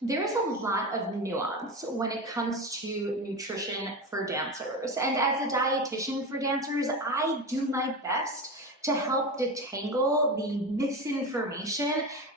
There's a lot of nuance when it comes to nutrition for dancers. And as a dietitian for dancers, I do my best to help detangle the misinformation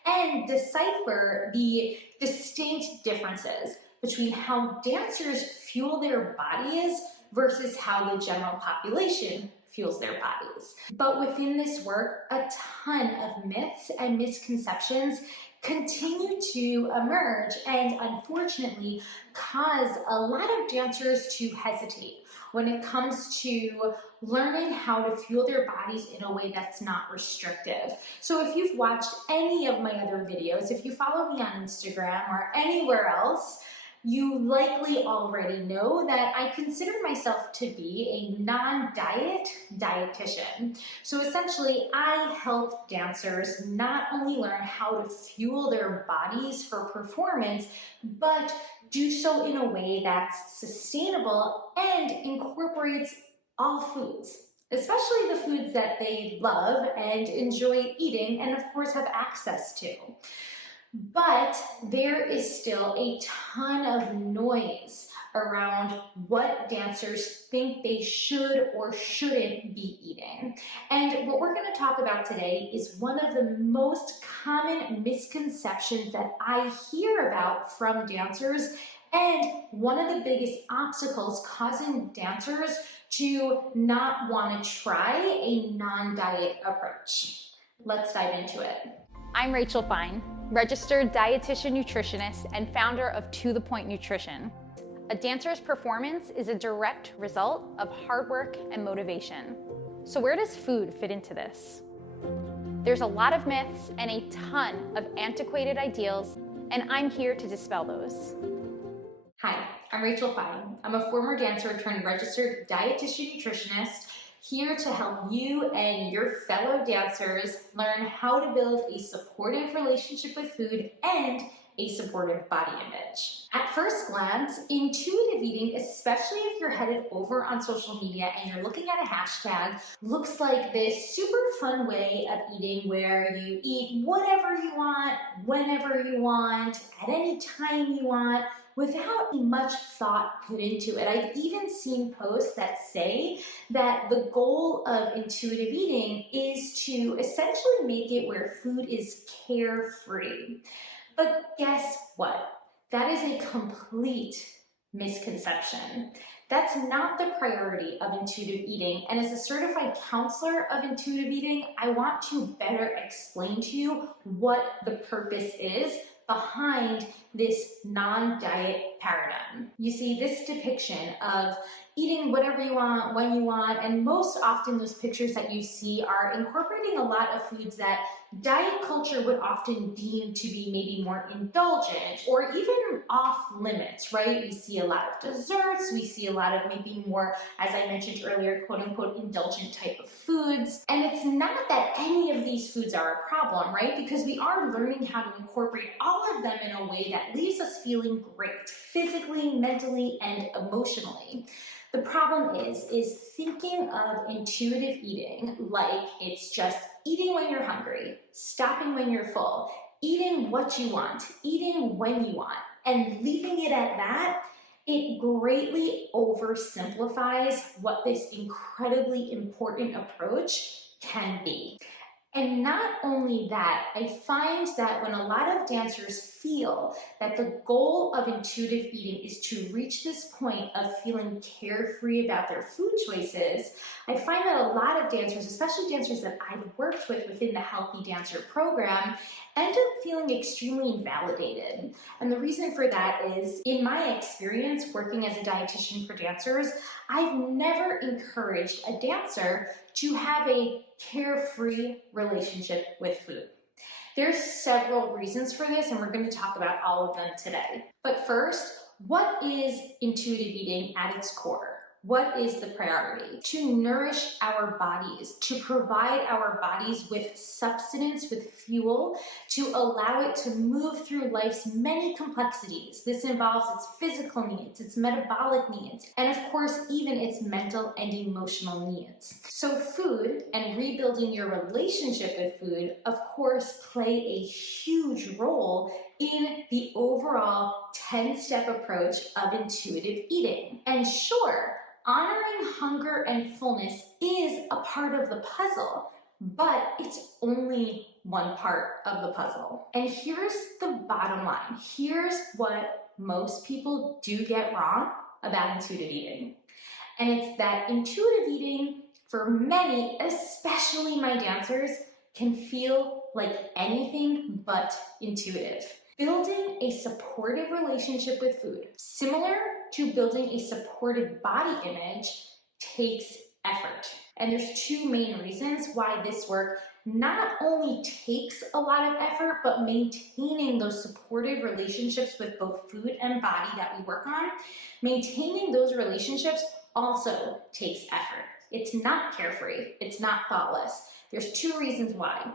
and decipher the distinct differences between how dancers fuel their bodies versus how the general population fuels their bodies. But within this work, a ton of myths and misconceptions continue to emerge and unfortunately cause a lot of dancers to hesitate when it comes to learning how to fuel their bodies in a way that's not restrictive. So if you've watched any of my other videos, if you follow me on Instagram or anywhere else, you likely already know that I consider myself to be a non-diet dietitian. So essentially, I help dancers not only learn how to fuel their bodies for performance, but do so in a way that's sustainable and incorporates all foods, especially the foods that they love and enjoy eating and of course have access to. But there is still a ton of noise around what dancers think they should or shouldn't be eating. And what we're going to talk about today is one of the most common misconceptions that I hear about from dancers and one of the biggest obstacles causing dancers to not want to try a non-diet approach. Let's dive into it. I'm Rachel Fine, registered dietitian nutritionist and founder of To The Point Nutrition. A dancer's performance is a direct result of hard work and motivation. So where does food fit into this? There's a lot of myths and a ton of antiquated ideals, and I'm here to dispel those. Hi, I'm Rachel Fine. I'm a former dancer turned registered dietitian nutritionist, here to help you and your fellow dancers learn how to build a supportive relationship with food and a supportive body image. At first glance, intuitive eating, especially if you're headed over on social media and you're looking at a hashtag, looks like this super fun way of eating where you eat whatever you want, whenever you want, at any time you want, without much thought put into it. I've even seen posts that say that the goal of intuitive eating is to essentially make it where food is carefree. But guess what? That is a complete misconception. That's not the priority of intuitive eating. And as a certified counselor of intuitive eating, I want to better explain to you what the purpose is behind this non-diet paradigm. You see, this depiction of eating whatever you want, when you want, and most often those pictures that you see are incorporating a lot of foods that diet culture would often deem to be maybe more indulgent or even off limits, right? We see a lot of desserts, we see a lot of maybe more, as I mentioned earlier, quote unquote, indulgent type of foods. And it's not that any of these foods are a problem, right? Because we are learning how to incorporate all of them in a way that leaves us feeling great, physically, mentally, and emotionally. The problem is thinking of intuitive eating like it's just eating when you're hungry, stopping when you're full, eating what you want, eating when you want, and leaving it at that. It greatly oversimplifies what this incredibly important approach can be. And not only that, I find that when a lot of dancers feel that the goal of intuitive eating is to reach this point of feeling carefree about their food choices, I find that a lot of dancers, especially dancers that I've worked with within the Healthy Dancer program, end up feeling extremely invalidated. And the reason for that is, in my experience working as a dietitian for dancers, I've never encouraged a dancer to have a carefree relationship with food. There's several reasons for this, and we're going to talk about all of them today. But first, what is intuitive eating at its core? What is the priority? To nourish our bodies, to provide our bodies with substance, with fuel, to allow it to move through life's many complexities. This involves its physical needs, its metabolic needs, and of course, even its mental and emotional needs. So food and rebuilding your relationship with food, of course, play a huge role in the overall 10-step approach of intuitive eating. And sure, honoring hunger and fullness is a part of the puzzle, but it's only one part of the puzzle. And here's the bottom line. Here's what most people do get wrong about intuitive eating. And it's that intuitive eating, for many, especially my dancers, can feel like anything but intuitive. Building a supportive relationship with food, similar to building a supportive body image, takes effort. And there's two main reasons why this work not only takes a lot of effort, but maintaining those supportive relationships with both food and body that we work on, maintaining those relationships also takes effort. It's not carefree, it's not thoughtless. There's two reasons why.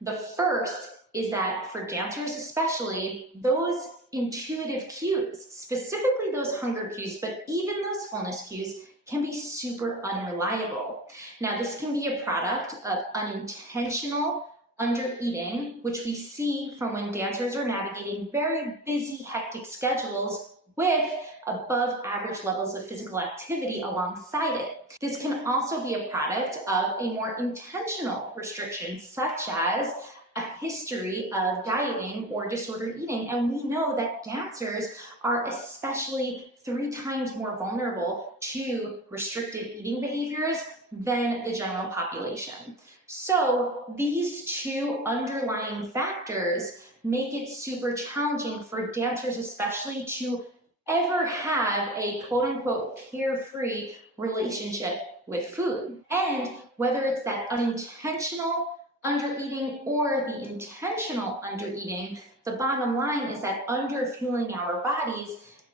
The first is that for dancers especially, those intuitive cues, specifically those hunger cues, but even those fullness cues, can be super unreliable. Now, this can be a product of unintentional undereating, which we see from when dancers are navigating very busy, hectic schedules with above average levels of physical activity alongside it. This can also be a product of a more intentional restriction, such as a history of dieting or disordered eating. And we know that dancers are especially 3 times more vulnerable to restricted eating behaviors than the general population. So these two underlying factors make it super challenging for dancers especially to ever have a quote-unquote carefree relationship with food. And whether it's that unintentional undereating or the intentional undereating, the bottom line is that underfueling our bodies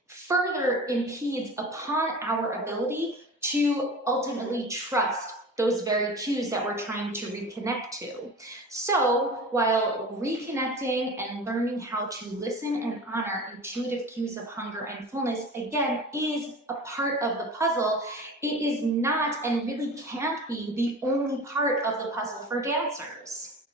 further impedes upon our ability to ultimately trust those very cues that we're trying to reconnect to. So while reconnecting and learning how to listen and honor intuitive cues of hunger and fullness, again, is a part of the puzzle, it is not and really can't be the only part of the puzzle for dancers.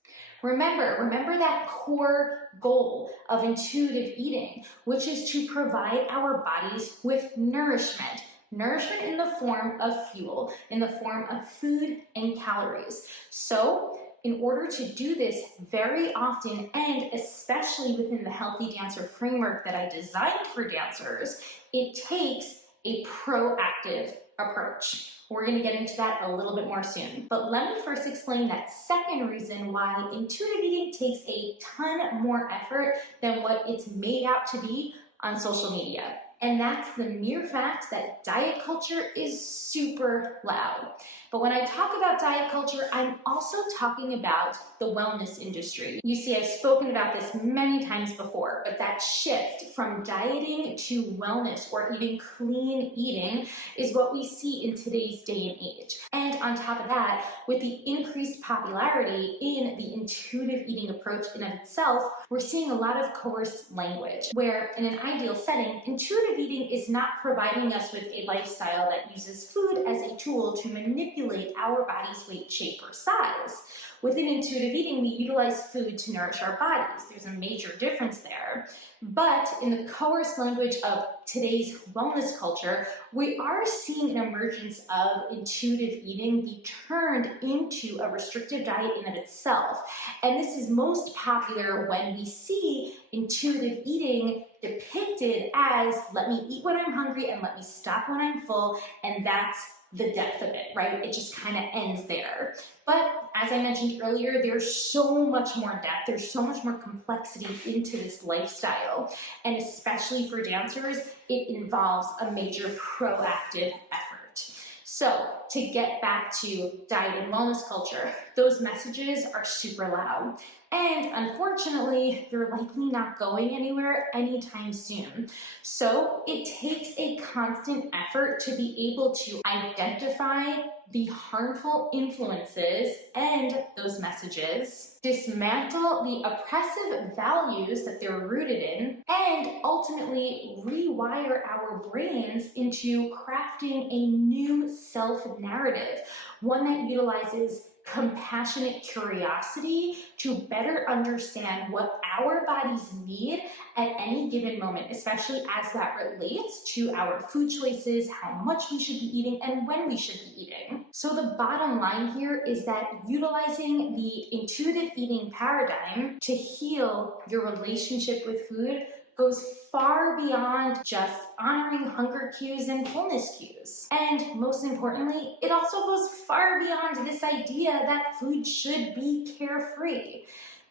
Remember that core goal of intuitive eating, which is to provide our bodies with nourishment. Nourishment in the form of fuel, in the form of food and calories. So, in order to do this very often, and especially within the healthy dancer framework that I designed for dancers, it takes a proactive approach. We're going to get into that a little bit more soon. But let me first explain that second reason why intuitive eating takes a ton more effort than what it's made out to be on social media. And that's the mere fact that diet culture is super loud. But when I talk about diet culture, I'm also talking about the wellness industry. You see, I've spoken about this many times before, but that shift from dieting to wellness or even clean eating is what we see in today's day and age. And on top of that, with the increased popularity in the intuitive eating approach in of itself, we're seeing a lot of coerced language, where in an ideal setting, intuitive eating is not providing us with a lifestyle that uses food as a tool to manipulate our body's weight, shape, or size. Within intuitive eating, we utilize food to nourish our bodies. There's a major difference there. But in the coerced language of today's wellness culture, we are seeing an emergence of intuitive eating be turned into a restrictive diet in of itself. And this is most popular when we see intuitive eating depicted as, let me eat when I'm hungry and let me stop when I'm full, and that's the depth of it, right? It just kind of ends there. But as I mentioned earlier, there's so much more depth, there's so much more complexity into this lifestyle. And especially for dancers, it involves a major proactive effort. So to get back to diet and wellness culture, those messages are super loud. And unfortunately, they're likely not going anywhere anytime soon. So it takes a constant effort to be able to identify the harmful influences and those messages, dismantle the oppressive values that they're rooted in, and ultimately rewire our brains into crafting a new self-narrative, one that utilizes compassionate curiosity to better understand what our bodies need at any given moment, especially as that relates to our food choices, how much we should be eating, and when we should be eating. So the bottom line here is that utilizing the intuitive eating paradigm to heal your relationship with food goes far beyond just honoring hunger cues and fullness cues. And most importantly, it also goes far beyond this idea that food should be carefree.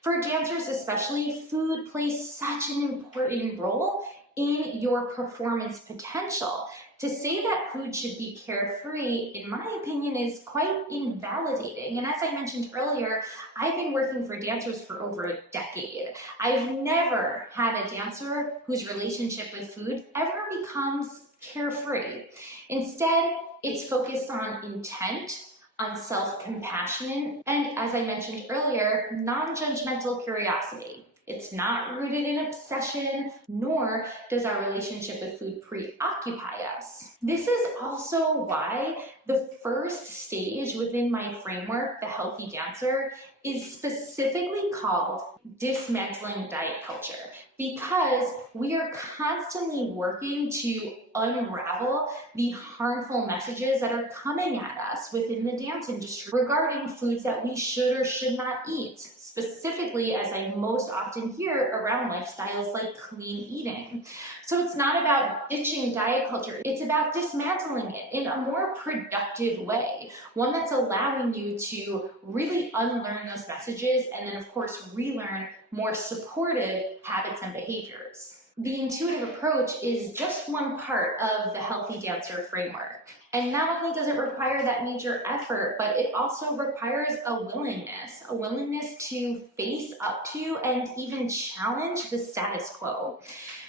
For dancers especially, food plays such an important role in your performance potential. To say that food should be carefree, in my opinion, is quite invalidating. And as I mentioned earlier, I've been working for dancers for over a decade. I've never had a dancer whose relationship with food ever becomes carefree. Instead, it's focused on intent, on self-compassion, and as I mentioned earlier, non-judgmental curiosity. It's not rooted in obsession, nor does our relationship with food preoccupy us. This is also why the first stage within my framework, the Healthy Dancer, is specifically called Dismantling Diet Culture, because we are constantly working to unravel the harmful messages that are coming at us within the dance industry regarding foods that we should or should not eat. Specifically, as I most often hear, around lifestyles like clean eating. So it's not about ditching diet culture, it's about dismantling it in a more productive way, one that's allowing you to really unlearn those messages and then of course relearn more supportive habits and behaviors. The intuitive approach is just one part of the Healthy Dancer framework. And not only does it require that major effort, but it also requires a willingness to face up to and even challenge the status quo.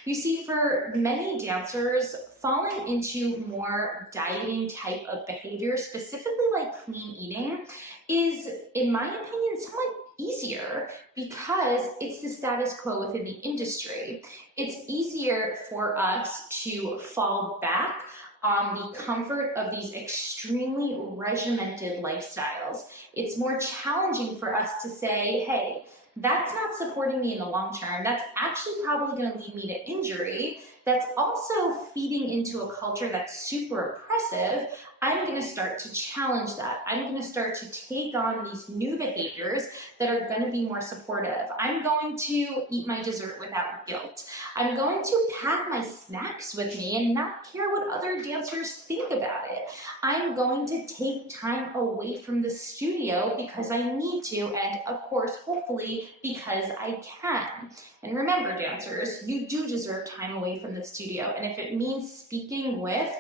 You see, for many dancers, falling into more dieting type of behavior, specifically like clean eating, is, in my opinion, somewhat easier because it's the status quo within the industry. It's easier for us to fall back on the comfort of these extremely regimented lifestyles. It's more challenging for us to say, hey, that's not supporting me in the long term. That's actually probably going to lead me to injury. That's also feeding into a culture that's super oppressive. I'm going to start to challenge that. I'm going to start to take on these new behaviors that are going to be more supportive. I'm going to eat my dessert without guilt. I'm going to pack my snacks with me and not care what other dancers think about it. I'm going to take time away from the studio because I need to, and of course, hopefully, because I can. And remember, dancers, you do deserve time away from the studio, and if it means speaking with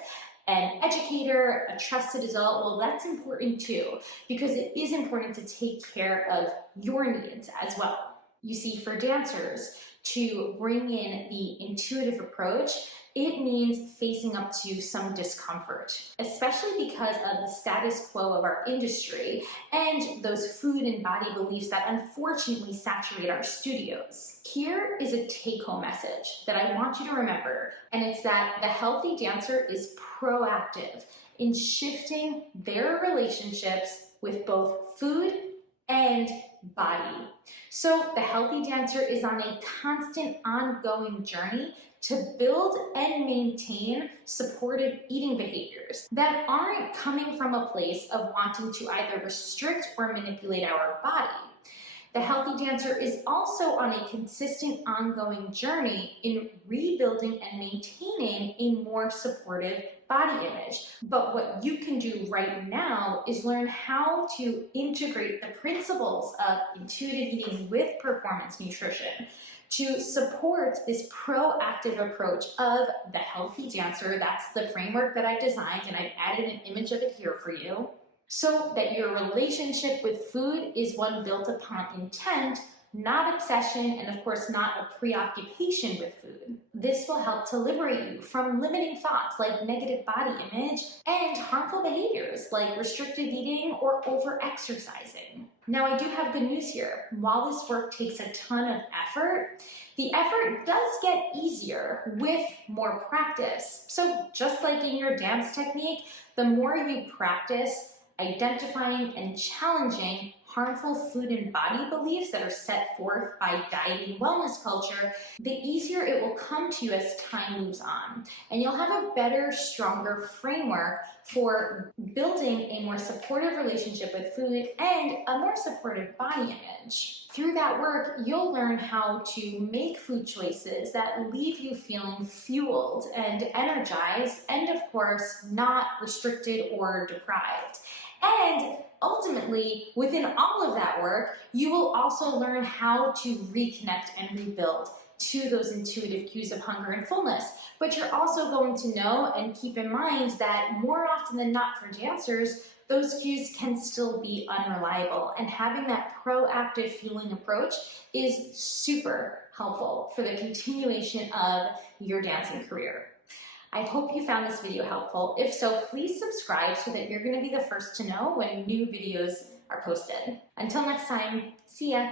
an educator, a trusted adult, well, that's important too, because it is important to take care of your needs as well. You see, for dancers, to bring in the intuitive approach, it means facing up to some discomfort, especially because of the status quo of our industry and those food and body beliefs that unfortunately saturate our studios. Here is a take-home message that I want you to remember, and it's that the Healthy Dancer is proactive in shifting their relationships with both food and body. So the Healthy Dancer is on a constant, ongoing journey to build and maintain supportive eating behaviors that aren't coming from a place of wanting to either restrict or manipulate our body. The Healthy Dancer is also on a consistent, ongoing journey in rebuilding and maintaining a more supportive body image. But what you can do right now is learn how to integrate the principles of intuitive eating with performance nutrition to support this proactive approach of the Healthy Dancer. That's the framework that I've designed, and I've added an image of it here for you, so that your relationship with food is one built upon intent, not obsession, and of course not a preoccupation with food. This will help to liberate you from limiting thoughts like negative body image and harmful behaviors like restrictive eating or over-exercising. Now, I do have good news here. While this work takes a ton of effort, the effort does get easier with more practice. So just like in your dance technique, the more you practice, identifying and challenging harmful food and body beliefs that are set forth by dieting wellness culture, the easier it will come to you as time moves on. And you'll have a better, stronger framework for building a more supportive relationship with food and a more supportive body image. Through that work, you'll learn how to make food choices that leave you feeling fueled and energized, and of course, not restricted or deprived. And ultimately, within all of that work, you will also learn how to reconnect and rebuild to those intuitive cues of hunger and fullness. But you're also going to know and keep in mind that more often than not for dancers, those cues can still be unreliable. And having that proactive fueling approach is super helpful for the continuation of your dancing career. I hope you found this video helpful. If so, please subscribe so that you're going to be the first to know when new videos are posted. Until next time, see ya!